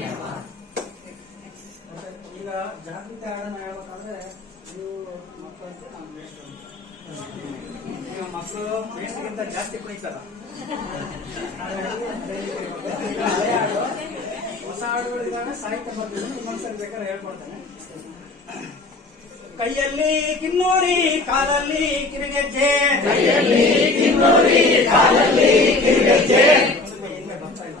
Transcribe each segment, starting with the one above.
ಈಗ ಜಾಸ್ತಿ ಹಾಡು ನೀವು ಮಕ್ಕಳಂತೆ ಮೇಸಗಿಂತ ಜಾಸ್ತಿ ಕುಡಿತಲ್ಲಾಡು ಹೊಸ ಹಾಡುಗಳಿಂದಾನೆ ಸಾಯ್ಕೊಂಡು ಬಂದ್ ಬೇಕಾದ್ರೆ ಹೇಳ್ಕೊಳ್ತೇನೆ ಕೈಯಲ್ಲಿ ಕಿನ್ನೋರಿ ಕಾಲಲ್ಲಿ ಕಿರಿಗಜ್ಜೆ ಬರ್ತಾ ಇಲ್ಲ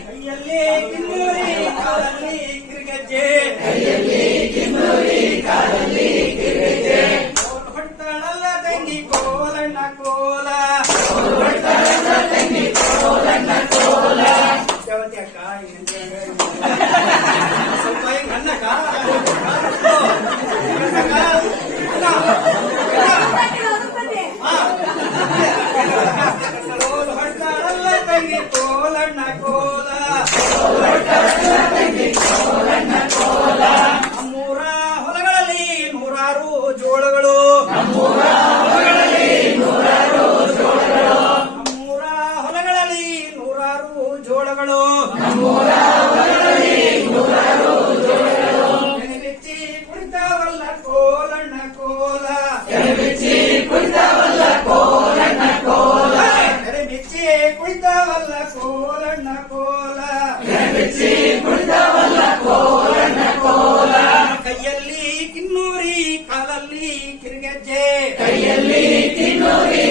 கையல்லி கிண்ணூரி கலல்லி கிருகஜே கையல்லி கிண்ணூரி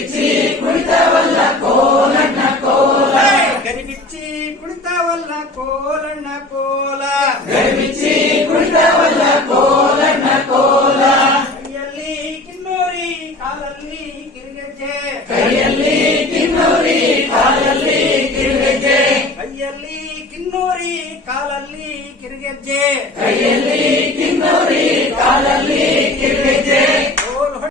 நிச்சி குடித்தவல்ல கோலண்ண கோல கரி நிச்சி குடித்தவல்ல கோலண்ண கோல கரி நிச்சி குடித்தவல்ல கோலண்ண கோல கையல்லி கிண்ணூரி காலல்லி கிருகஜே கையல்லி கிண்ணூரி காலல்லி கிருகஜே கையல்லி கிண்ணூரி காலல்லி கிருகஜே கையல்லி கிண்ணூரி காலல்லி கிருகஜே